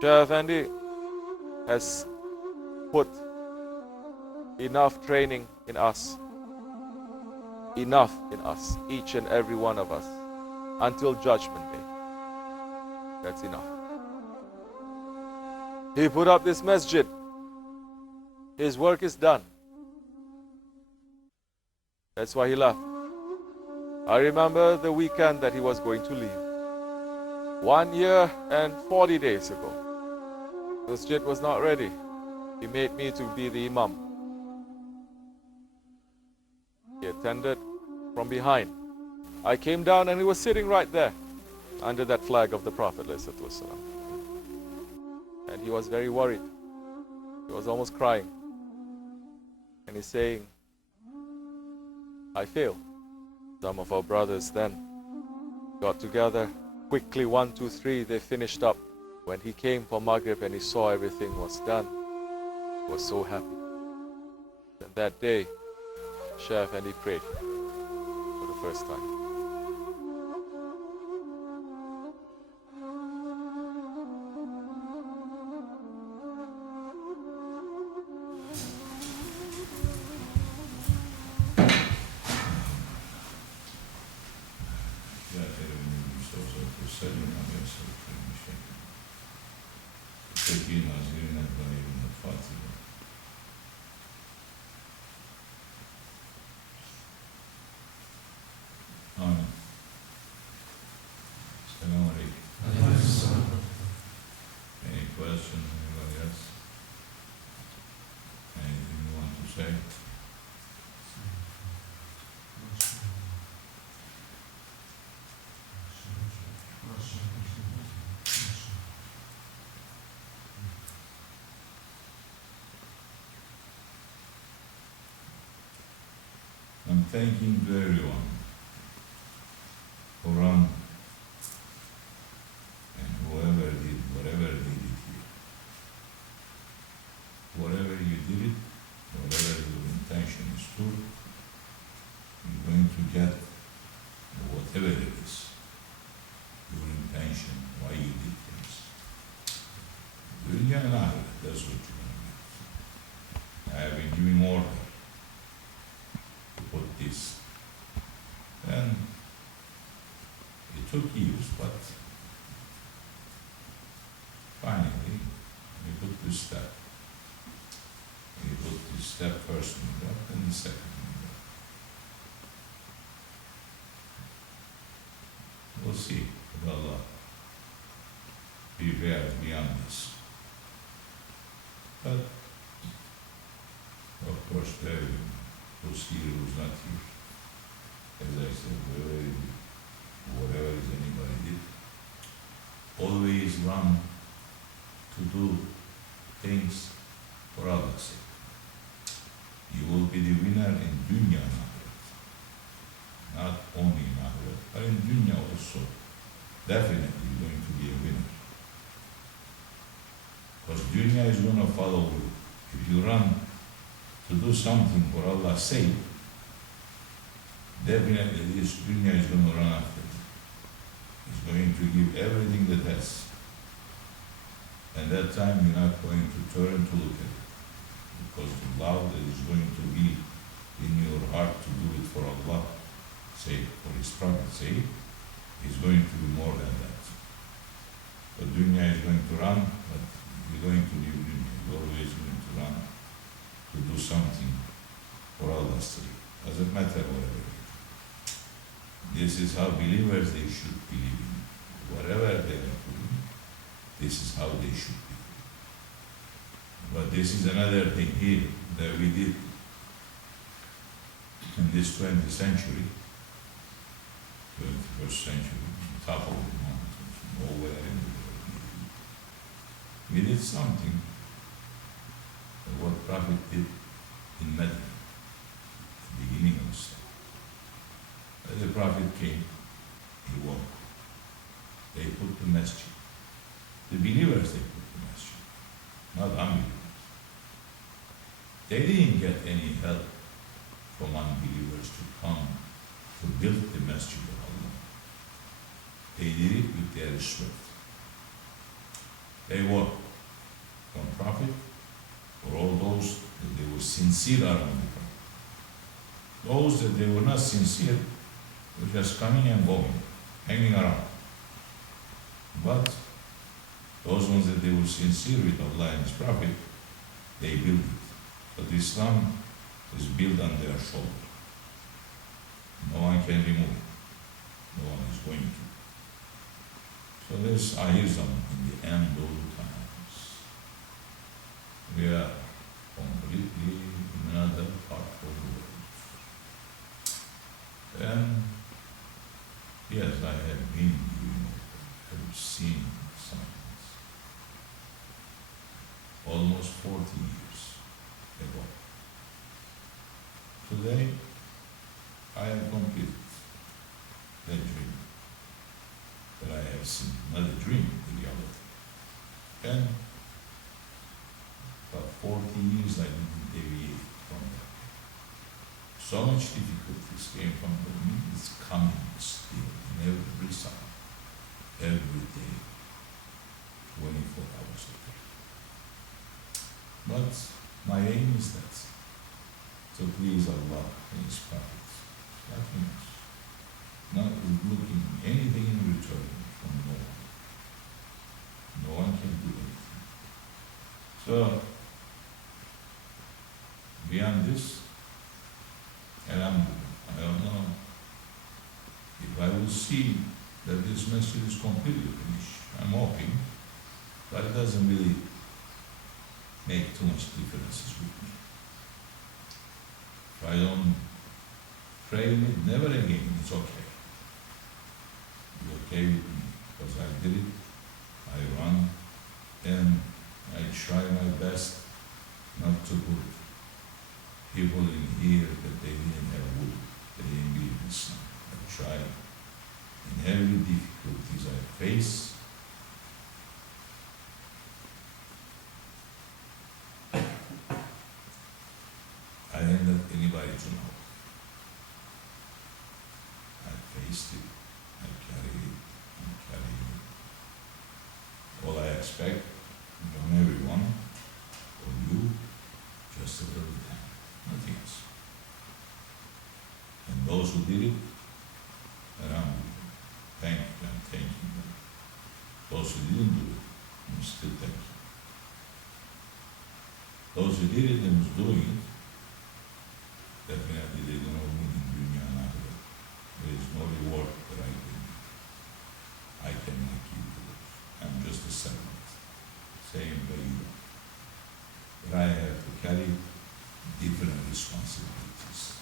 Shaykh Effendi has put enough training in us, each and every one of us, until Judgment Day. That's enough. He put up this masjid. His work is done. That's why he left. I remember the weekend that he was going to leave. 1 year and 40 days ago. The masjid was not ready. He made me to be the imam. He attended from behind. I came down and he was sitting right there under that flag of the Prophet ﷺ. And he was very worried. He was almost crying. And he's saying, I failed. Some of our brothers then got together quickly, 1, 2, 3, they finished up. When he came for Maghrib and he saw everything was done, he was so happy. And that day, Shaykh Effendi prayed for the first time. Any questions, anybody else? Anything you want to say? I'm thanking to everyone who ran and whoever did whatever they did here. Whatever you did it, whatever your intention is to, you're going to get whatever it is, your intention, why you did things. Dunya and Akhirat, that's what you're going to get. I have been giving order to put this. And it took years, but finally, we took this step. We put this step first in the back, and the second in the back. We'll see, with Allah. Be fair beyond this. But, of course, everyone who's here, who's not here, as I said, whatever anybody did, always run to do things for Allah's sake. You will be the winner in dunya and akhirat. Not only in akhirat, but in dunya also. Definitely you're going to be a winner. Because dunya is going to follow you. If you run to do something for Allah's sake, definitely this dunya is going to run after you. It's going to give everything that has. And that time you're not going to turn to look at it. Because the love that is going to be in your heart to do it for Allah, say, for His Prophet's sake, is going to be more than that. The dunya is going to run, but you're going to leave dunya. You're always going to run to do something for Allah's sake. Doesn't matter whatever. This is how believers they should believe in. Whatever they are doing, this is how they should be. But this is another thing here that we did in this 20th century, 21st century, top of the mountains, nowhere in the world. We did something that what Prophet did in Medina, the beginning of Islam. As the Prophet came, he walked. They put the masjid. The believers, they put the masjid, not unbelievers. They didn't get any help from unbelievers to come to build the masjid of Allah. They did it with their strength. They were from Prophet, for all those that they were sincere around the Prophet. Those that they were not sincere were just coming and going, hanging around. But those ones that they were sincere with Allah and His Prophet, they built it. But Islam is built on their shoulder. No one can remove it. No one is going to. So there's ahirism in the end of the times. We are completely in another part of the world. And yes, I have been, have seen signs. Almost 40 years ago. Today, I have completed that dream that I have seen, not a dream, the reality. And for 40 years I didn't deviate from that. So much difficulties came from me, it's coming still in every side, every day, 24 hours a day. But my aim is that, to please Allah and His Prophet. Nothing else. Not looking anything in return from no one. No one can do anything. So, beyond this, alhamdulillah, I don't know if I will see that this message is completely finished. I'm hoping, but it doesn't really make too much differences with me. If I don't pray in it, never again, it's okay. It's okay with me, because I did it, I run, and I try my best not to put people in here that they didn't have wood, they didn't believe in Islam. I try in every difficulties I face, I didn't let anybody to know. I faced it, I carried it, I'm carrying it. All I expect from everyone, from you, just a little time, nothing else. And those who did it, around you, thank them, thanking them. Those who didn't do it, I'm still thanking. Those who did it and was doing it, definitely they don't know me in dunya and akhirah. There is no reward that I can give. I cannot give to those. I'm just a servant, same way you are. But I have to carry different responsibilities.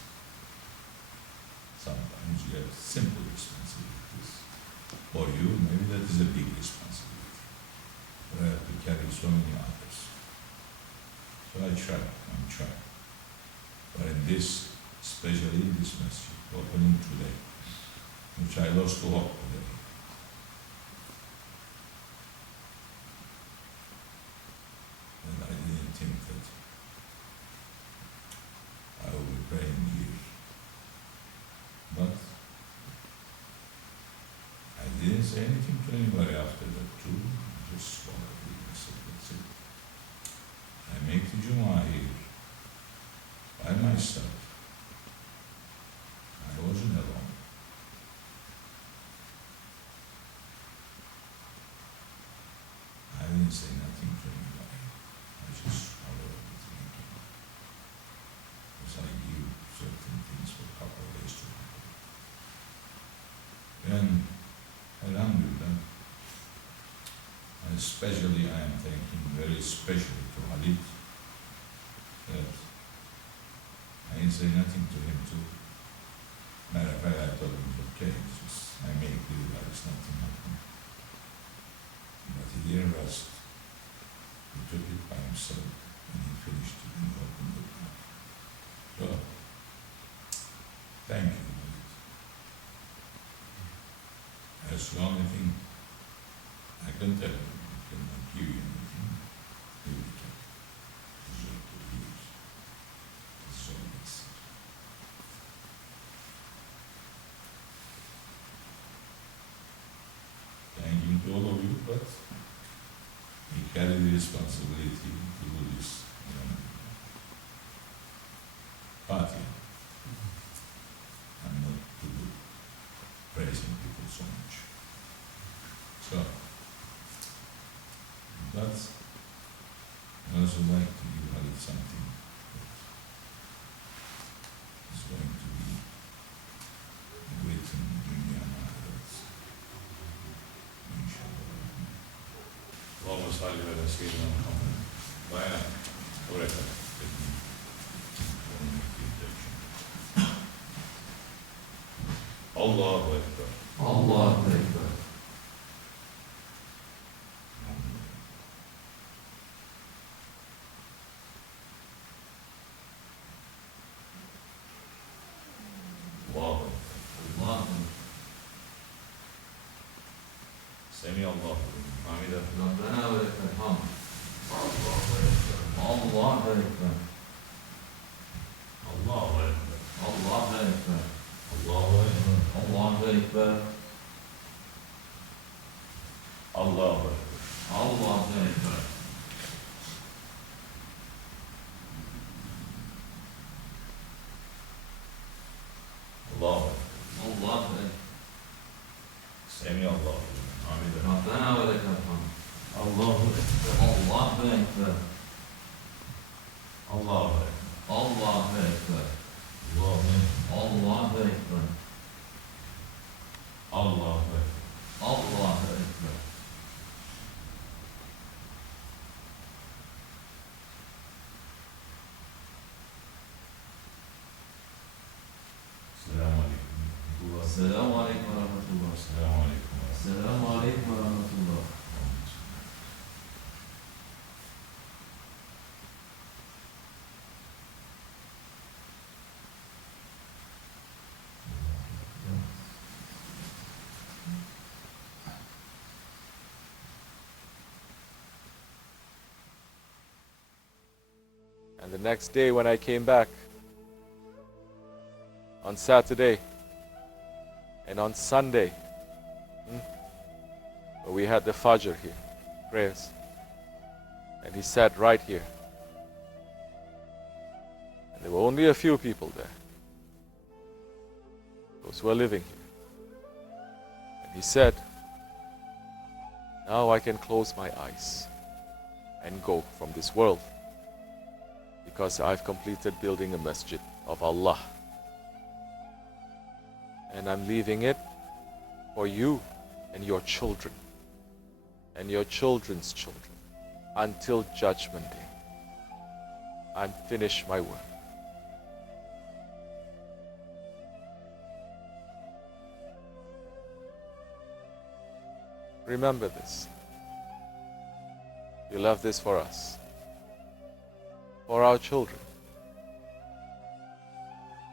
Sometimes you have simple responsibilities. For you, maybe that is a big responsibility. But I have to carry so many others. So I try, I'm trying. But in this, especially in this message, opening today, which I lost to hope today. And I didn't think that I would be praying here. But I didn't say anything to anybody after that too. I just swallowed it and said, that's it. I make the Juma here by myself. I wasn't alone. I didn't say nothing to anybody. I just swallowed everything again. Because I give certain things for a couple of days to people. And alhamdulillah, and especially I am thanking very especially to Halid that I didn't say nothing to him too. Matter of fact, I told him it's okay, it's just, I make clear that it's nothing happened. But he didn't rest. He took it by himself and he finished it and he opened it up. So, thank you. That's the only thing I can tell you. I cannot give you anything. Here we go. This is all to use. This is all it is. Thank you to all of you, but we carry the responsibility to do this, party, and not to do praising people so much. So, but I also like to give Halid something that is going to be written in dunya and akhirat. Inshallah. Allahumma salli ala Sayyidina Muhammad. Bayan, oraya Allahu Ekber. Allahu Ekber. Allahu Ekber. Allahu Semi Allahu Hamide. Rabbena ve lekal hamd. Allahu Ekber. Allahu Ekber. Allahu Ekber. Allahu Ekber. Allahu Ekber. Allahu Ekber. Allahu Ekber. Allahu Ekber. Allahu Ekber. Allahu Ekber. Semi Allahu Hamide. Rabbena ve lekal hamd. Allahu Ekber. Allahu Ekber. Allahu Ekber. Allahu Ekber. Allahu Ekber. Allahu Ekber. Allahu Ekber. Allahu Ekber. Selamun Aleyküm ve Rahmetullah. Selamun Aleyküm ve Rahmetullah. Selamun Aleyküm ve Rahmetullah. Selamun Aleyküm ve Rahmetullah. And the next day when I came back, on Saturday and on Sunday, we had the Fajr here, prayers. And he sat right here. And there were only a few people there, those who are living here. And he said, now I can close my eyes and go from this world, because I've completed building a masjid of Allah. And I'm leaving it for you and your children and your children's children until Judgment Day. I'm finished my work. Remember this. You love this for us, for our children,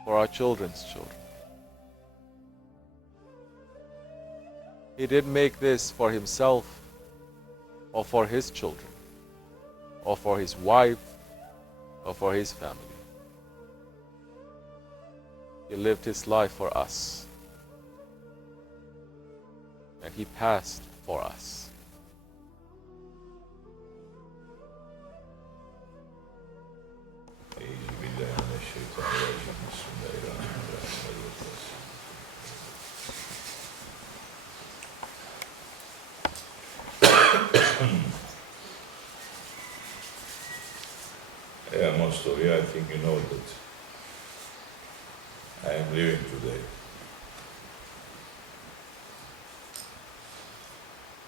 for our children's children. He didn't make this for himself or for his children or for his wife or for his family. He lived his life for us, and he passed for us. Yeah, most of you, I think you know that I am leaving today.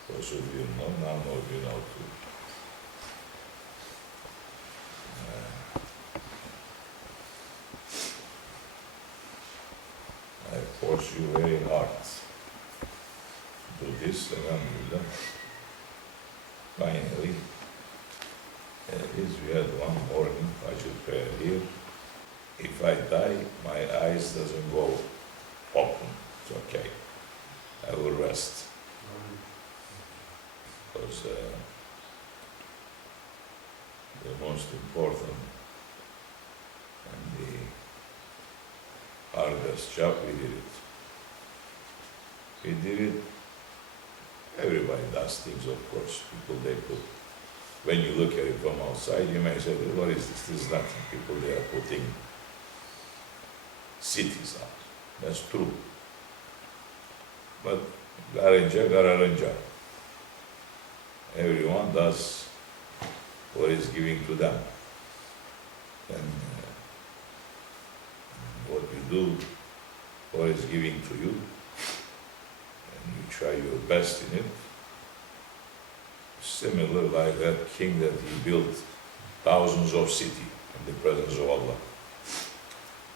Those of you know, none of you know too. I force you very hard to do this, alhamdulillah. Finally, at least we had one morning Fajr prayer here. If I die, my eyes doesn't go open. It's okay. I will rest. Because the most important and the hardest job, we did it. We did it. Everybody does things, of course. People, they put when you look at it from outside, you may say, what is this? This is nothing. People, they are putting cities out. That's true. But gararınca, everyone does what is giving to them. And what you do, what is giving to you, and you try your best in it. Similar like that king that he built thousands of cities in the presence of Allah.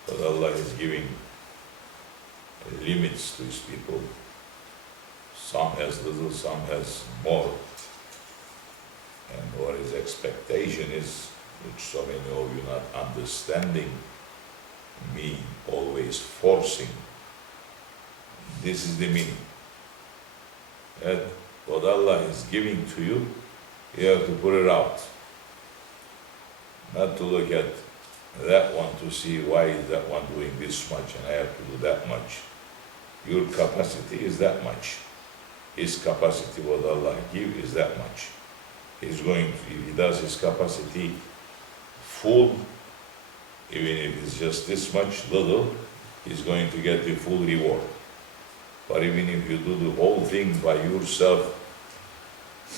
But Allah is giving limits to his people. Some has little, some has more. And what his expectation is, which so many of you not understanding, me always forcing. This is the meaning. That what Allah is giving to you, you have to put it out. Not to look at that one to see why is that one doing this much and I have to do that much. Your capacity is that much. His capacity, what Allah gives, is that much. He's going to, if he does his capacity full, even if it's just this much little, he's going to get the full reward. But even if you do the whole thing by yourself,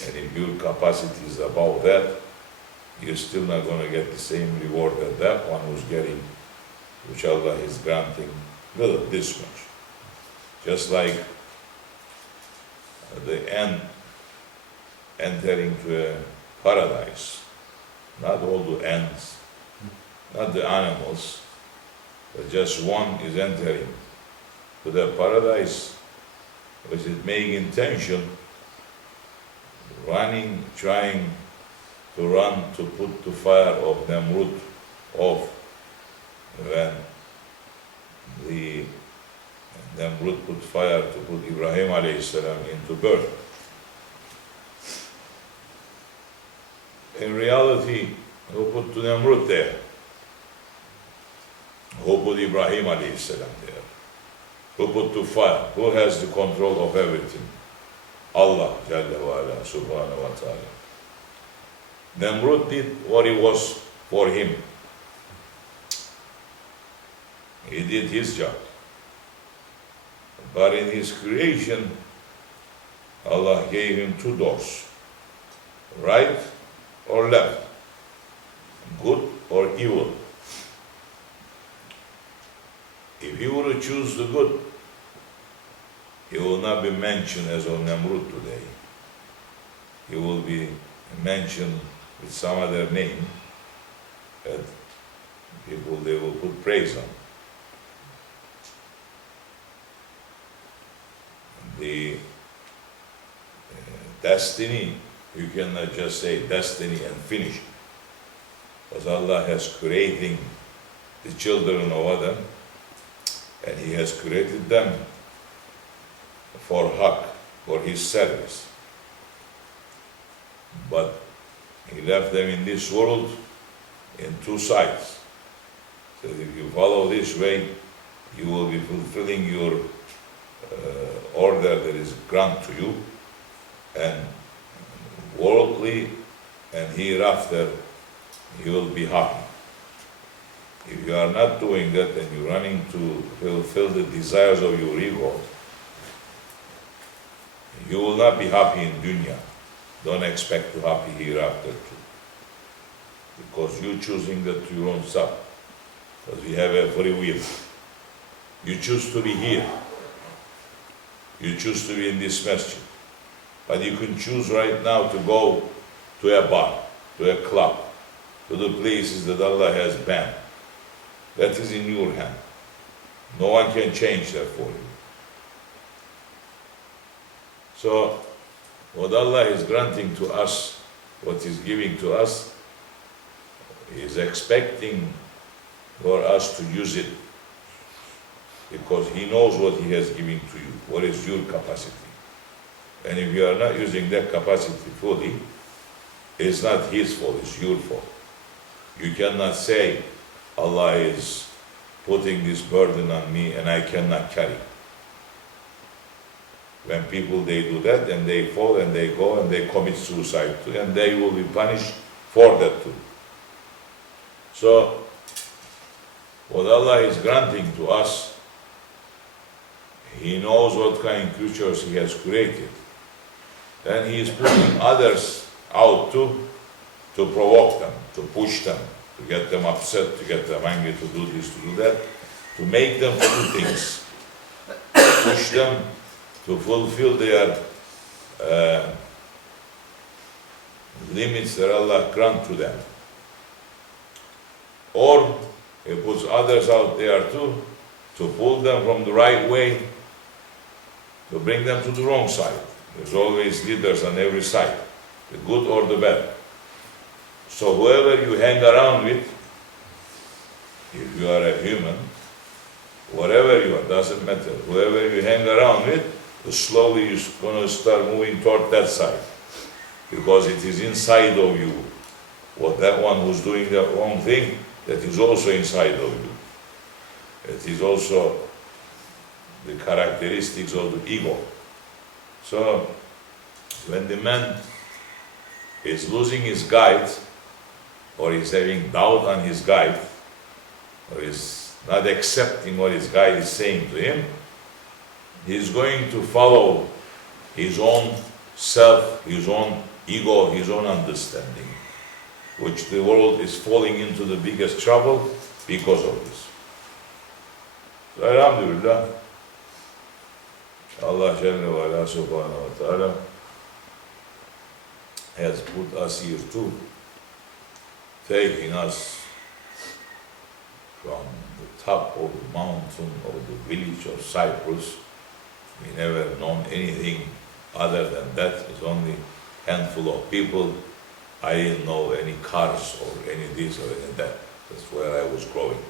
and if your capacity is about that, you're still not going to get the same reward that that one was getting, which Allah is granting little, this much. Just like the ant entering to a paradise. Not all the ants, not the animals, but just one is entering to the paradise with its main intention, running, trying to run to put the fire of Namrud off when the Namrud put fire to put Ibrahim alayhi salam into birth. In reality, who put Namrud there? Who put Ibrahim alayhi salam there? Who put to fire? Who has the control of everything? Allah Jalla wa ala, subhanahu wa ta'ala. Namrud did what it was for him. He did his job. But in his creation, Allah gave him two doors, right or left, good or evil. If he were to choose the good, he will not be mentioned as of Namrud today. He will be mentioned with some other name that people, they will put praise on. The destiny, you cannot just say destiny and finish. Because Allah has created the children of Adam, and He has created them for haqq, for His service. But He left them in this world in two sides. So if you follow this way, you will be fulfilling your order that is granted to you, and worldly and hereafter you will be happy. If you are not doing that and you're running to fulfill the desires of your ego, you will not be happy in dunya. Don't expect to be happy hereafter too. Because you're choosing that to your own self. Because we have a free will. You choose to be here. You choose to be in this masjid. But you can choose right now to go to a bar, to a club, to the places that Allah has banned. That is in your hand. No one can change that for you. So, what Allah is granting to us, what He's giving to us, He is expecting for us to use it, because He knows what He has given to you, what is your capacity. And if you are not using that capacity fully, it's not His fault, it's your fault. You cannot say, Allah is putting this burden on me and I cannot carry. when people they do that and they fall and they go and they commit suicide too, and they will be punished for that too. So, what Allah is granting to us, He knows what kind of creatures He has created. And He is putting others out to provoke them, to push them, to get them upset, to get them angry, to do this, to do that, to make them do things, to push them to fulfill their limits that Allah grant to them. Or He puts others out there too, to pull them from the right way, to bring them to the wrong side. There's always leaders on every side, the good or the bad. So whoever you hang around with, if you are a human, whatever you are, doesn't matter. Whoever you hang around with, slowly you're going to start moving toward that side. Because it is inside of you. What that one who's doing the wrong thing, that is also inside of you. It is also the characteristics of the ego. So, when the man is losing his guide, or is having doubt on his guide, or is not accepting what his guide is saying to him, he is going to follow his own self, his own ego, his own understanding, which the world is falling into the biggest trouble because of this. So, Alhamdulillah, Allah subhanahu wa ta'ala has put us here too, taking us from the top of the mountain of the village of Cyprus. We never known anything other than that. It's only a handful of people. I didn't know any cars or any this or any that. That's where I was growing.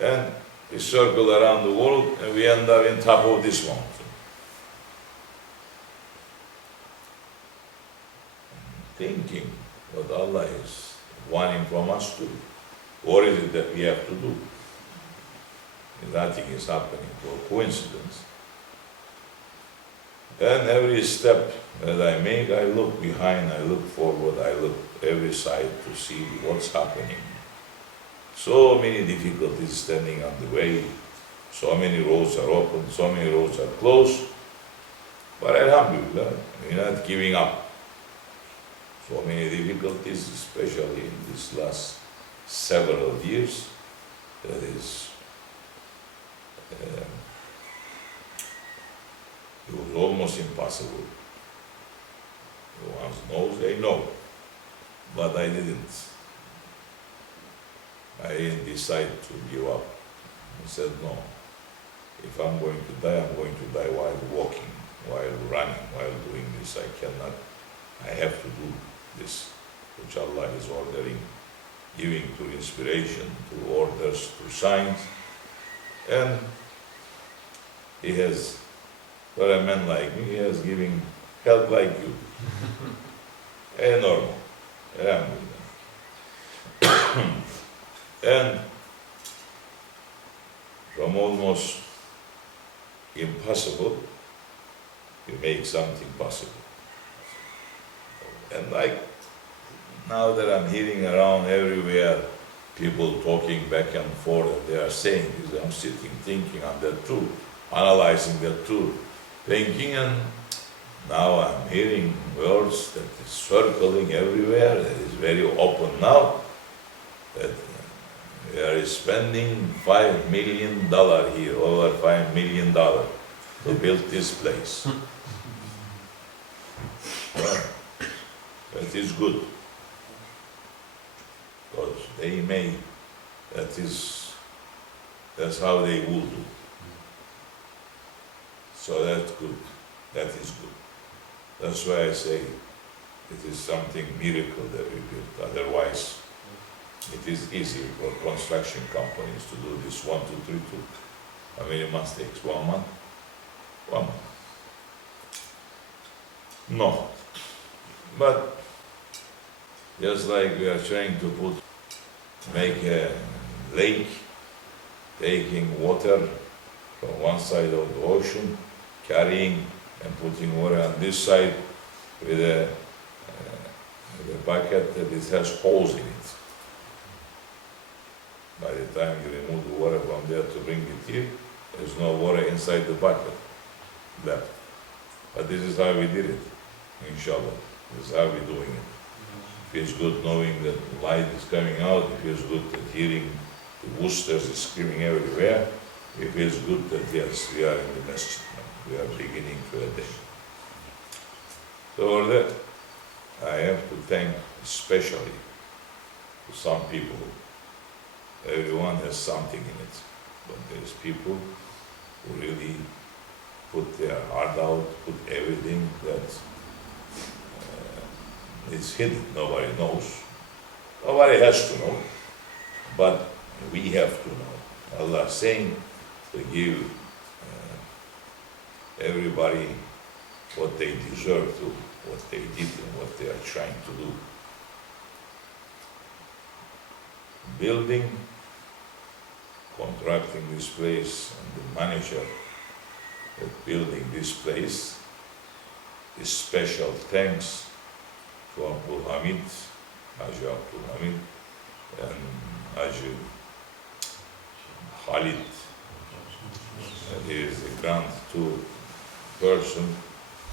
And we circle around the world and we end up on top of this mountain. Thinking what Allah is wanting from us to do. What is it that we have to do? Nothing is happening for coincidence. And every step that I make, I look behind, I look forward, I look every side to see what's happening. So many difficulties standing on the way, so many roads are open, so many roads are closed, but Alhamdulillah, we're not giving up. So many difficulties, especially in these last several years, that is, it was almost impossible. The ones knows, they know, but I didn't. I didn't decide to give up. I said, no, if I'm going to die, I'm going to die while walking, while running, while doing this. I have to do this, which Allah is ordering, giving to inspiration, to orders, to signs. And He has, for a man like me, He has given help like you. Normal. And from almost impossible, you make something possible. And like now that I'm hearing around everywhere, people talking back and forth, and they are saying this, I'm sitting thinking on that too, analyzing that too, thinking, and now I'm hearing words that is circling everywhere, that is very open now, that we are spending $5 million here, over $5 million to build this place. Well, that is good, because they may, that's how they will do. So that's good, that is good. That's why I say it is something miracle that we built. Otherwise, it is easy for construction companies to do this 1, 2, 3, 2. How many months takes? 1 month? 1 month. No. But just like we are trying to make a lake, taking water from one side of the ocean, carrying and putting water on this side with a bucket that it has holes in it. By the time you remove the water from there to bring it here, there's no water inside the bucket left. But this is how we did it, inshallah. This is how we're doing it. It feels good knowing that light is coming out. It feels good that hearing the woosters is screaming everywhere. It feels good that yes, we are in the masjid now. We are beginning to a day. So for that, I have to thank especially to some people. Everyone has something in it, but there's people who really put their heart out, put everything that is hidden. Nobody knows. Nobody has to know, but we have to know. Allah is saying to give everybody what they deserve to, what they did and what they are trying to do. Building, contracting this place, and the manager that building this place, is special thanks to Abdul Hamid, Haji Abdul Hamid, and Haji Khalid. He is a grand two person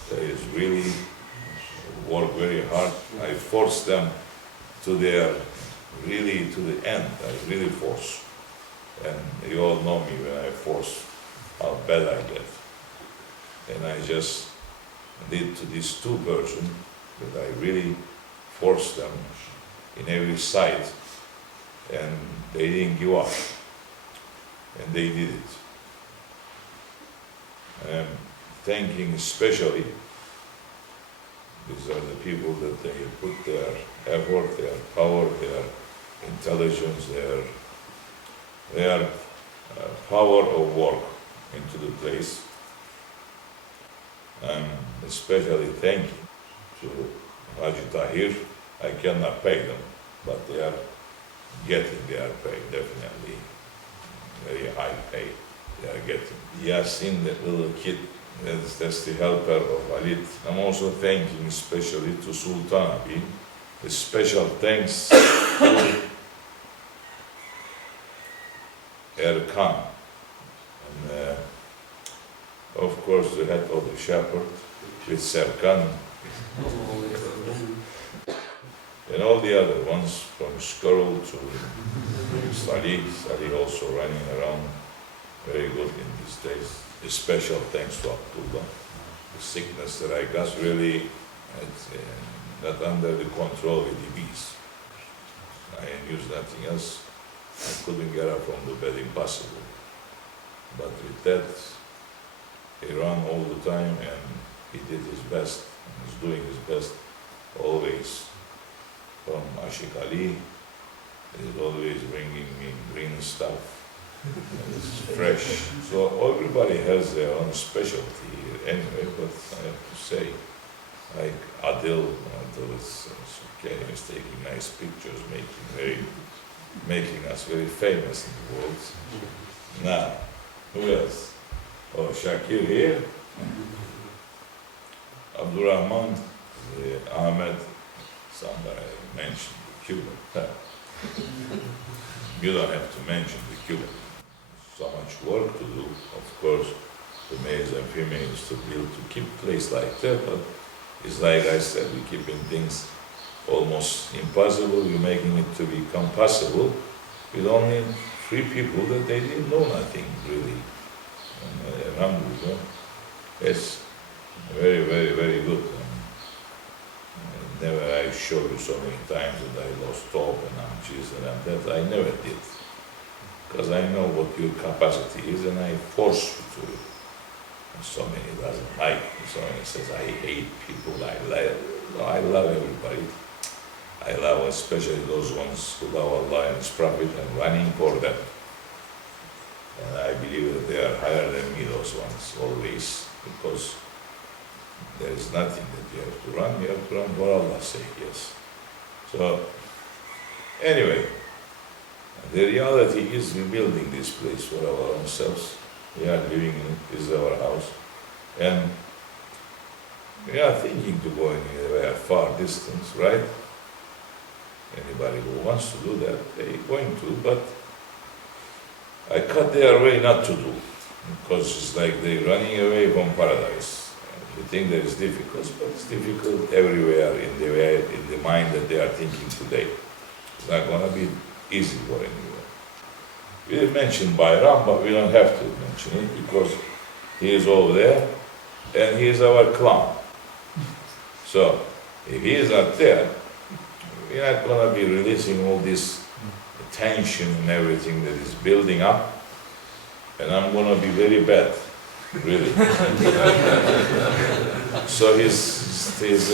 that is really work very hard. I force them to their really to the end. I really force, and you all know me when I force how bad I get. And I just did to these two persons that I really forced them in every side, and they didn't give up, and they did it. I'm thanking especially, these are the people that they put their effort, their power, their intelligence, their power of work into the place. I'm especially thanking to Haji Tahir. I cannot pay them, but they are getting their pay, definitely. Very high pay they are getting. Yasin, the little kid, that's the helper of Khalid. I'm also thanking especially to Sultan Abi. A special thanks to Erkan. And of course the head of the shepherd with Serkan. And all the other ones, from Squirrel to Salih also running around very good in these days. A special thanks to Abdullah. The sickness that I got really not under the control with the bees. I used nothing else. I couldn't get up from the bed, impossible. But with that, he ran all the time and he did his best, and he's doing his best always. From Ashik Ali, he's always bringing me green stuff, and it's fresh. So everybody has their own specialty anyway, but I have to say, like Adil is okay, he's taking nice pictures, making us very famous in the world. Now, who else? Oh, Shakir here. Abdurrahman, Ahmed, somebody mentioned the Cuban. You don't have to mention the Cuban. So much work to do, of course, the males and females to build, to keep place like that, but it's like I said, we're keeping things almost impossible, we're making it to become possible with only 3 people that they didn't know nothing, really. And alhamdulillah, it's very, very, very good. Never I showed you so many times that I lost hope and I'm this and I'm that. I never did. Because I know what your capacity is and I force you to it. And so many doesn't like me. So many says, I hate people, I love everybody. I love especially those ones who love Allah and His Prophet and running for them. And I believe that they are higher than me, those ones, always. Because there is nothing that you have to run for Allah's sake, yes. So, anyway, the reality is we're building this place for our own selves. We are living in it, this is our house. And we are thinking to go in a far distance, right? Anybody who wants to do that, they're going to, but I cut their way not to do, because it's like they're running away from paradise. You think that it's difficult, but it's difficult everywhere in the way, in the mind that they are thinking today. It's not going to be easy for anyone. We mentioned Bayram, but we don't have to mention it because he is over there and he is our clown. So if he is not there, we're not going to be releasing all this tension and everything that is building up, and I'm going to be very bad, really. So he's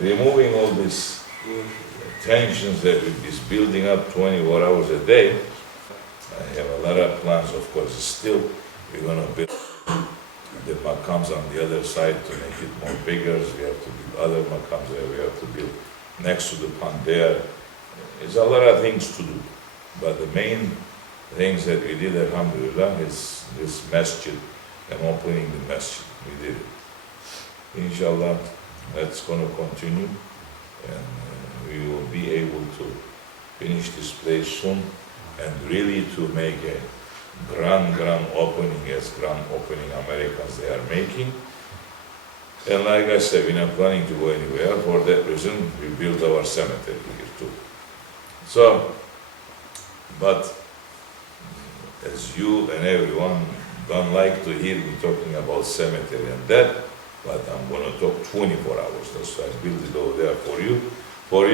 removing all these tensions that is building up 24 hours a day. I have a lot of plans, of course. Still, we're going to build the maqams on the other side to make it more bigger. We have to build other maqams there. We have to build next to the pond there. There's a lot of things to do, but the main things that we did, alhamdulillah, is this masjid and opening the masjid. We did it. Inshallah, that's going to continue, and we will be able to finish this place soon and really to make a grand opening, as grand opening Americans they are making. And like I said, we're not planning to go anywhere. For that reason, we built our cemetery here too. So, but as you and everyone don't like to hear me talking about cemetery and that, but I'm going to talk 24 hours. That's why I built it over there for you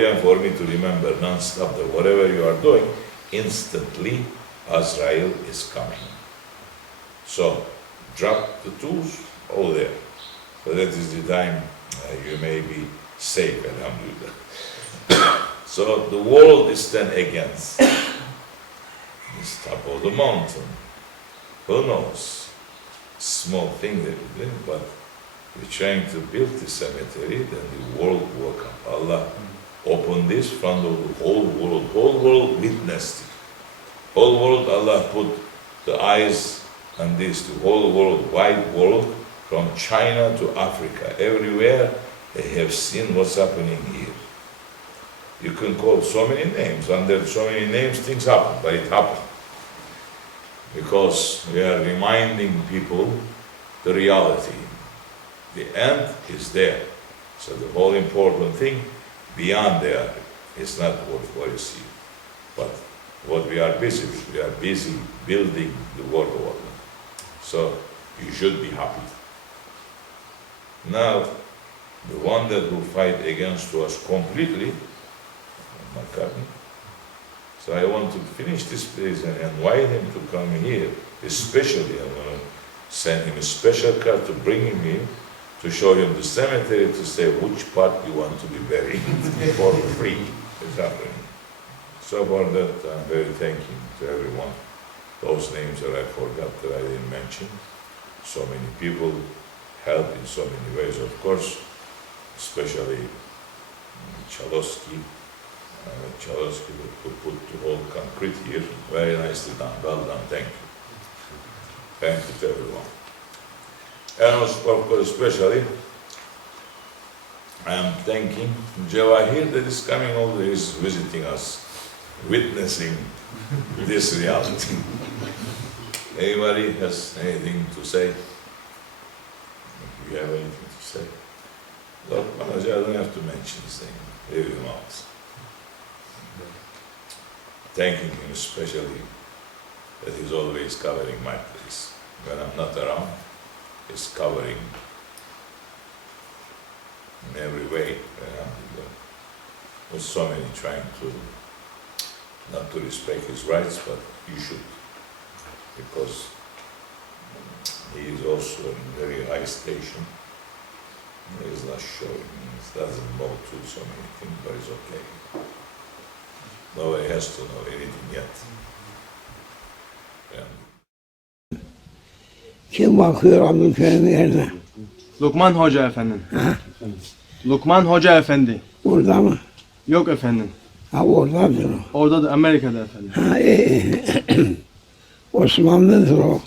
and for me to remember non-stop that whatever you are doing, instantly Azrael is coming. So, drop the tools over there. So that is the time you may be safe, alhamdulillah. So the world is then against this top of the mountain. Who knows? Small thing that we did, but we're trying to build the cemetery, then the world woke up. Allah opened this front of the whole world witnessed it. Whole world, Allah put the eyes on this, the whole world, wide world, from China to Africa, everywhere they have seen what's happening here. You can call so many names, under so many names things happen, but it happened. Because we are reminding people the reality. The end is there. So the whole important thing beyond there is not what you see, but what we are busy with. We are busy building the world of Allah. So you should be happy. Now, the one that will fight against us completely, McCartney. So I want to finish this place and invite him to come here, especially I'm going to send him a special car to bring him here, to show him the cemetery, to say which part you want to be buried for free. It's happening. So for that, I'm very thankful to everyone. Those names that I forgot that I didn't mention. So many people help in so many ways, of course, especially Chalosky. Chalosky who put the whole concrete here. Very nicely done. Well done. Thank you. Thank you to everyone. And also, of course, especially, I am thanking Jawahir that is coming over, is visiting us, witnessing this reality. Anybody has anything to say? If you have anything to say? Lokman, I don't have to mention his name. Everyone else. Thanking him especially that he's always covering my place. When I'm not around, he's covering in every way. With so many trying to, not to respect his rights, but you should. Because he is also in very high station. He is not showing, he doesn't know to so many things, but it's okay. Nobody has to know anything yet. And Kim bakıyor Abdülkerim yerine? Lokman Hoca efendim. Lokman Hoca efendi. Burada mı? Yok efendim. Ha oradadır o. Orada da Amerika'da efendim. Ha Osmanlı'dır o.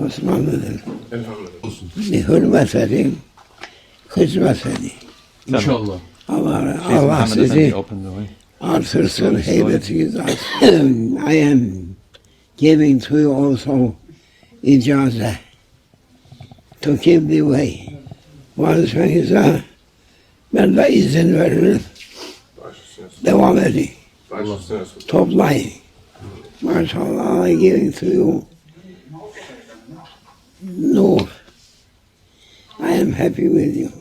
Osmanlı'dır. Bir hürmet edin, hizmet edin. İnşallah. Allah sizi artırsın, heybetiniz artsın. I am giving to you also icazet to keep the way. Vazifenize ben de izin veririm. Devam edin. Toplayın. Maşallah, I giving to you nur. I am happy with you.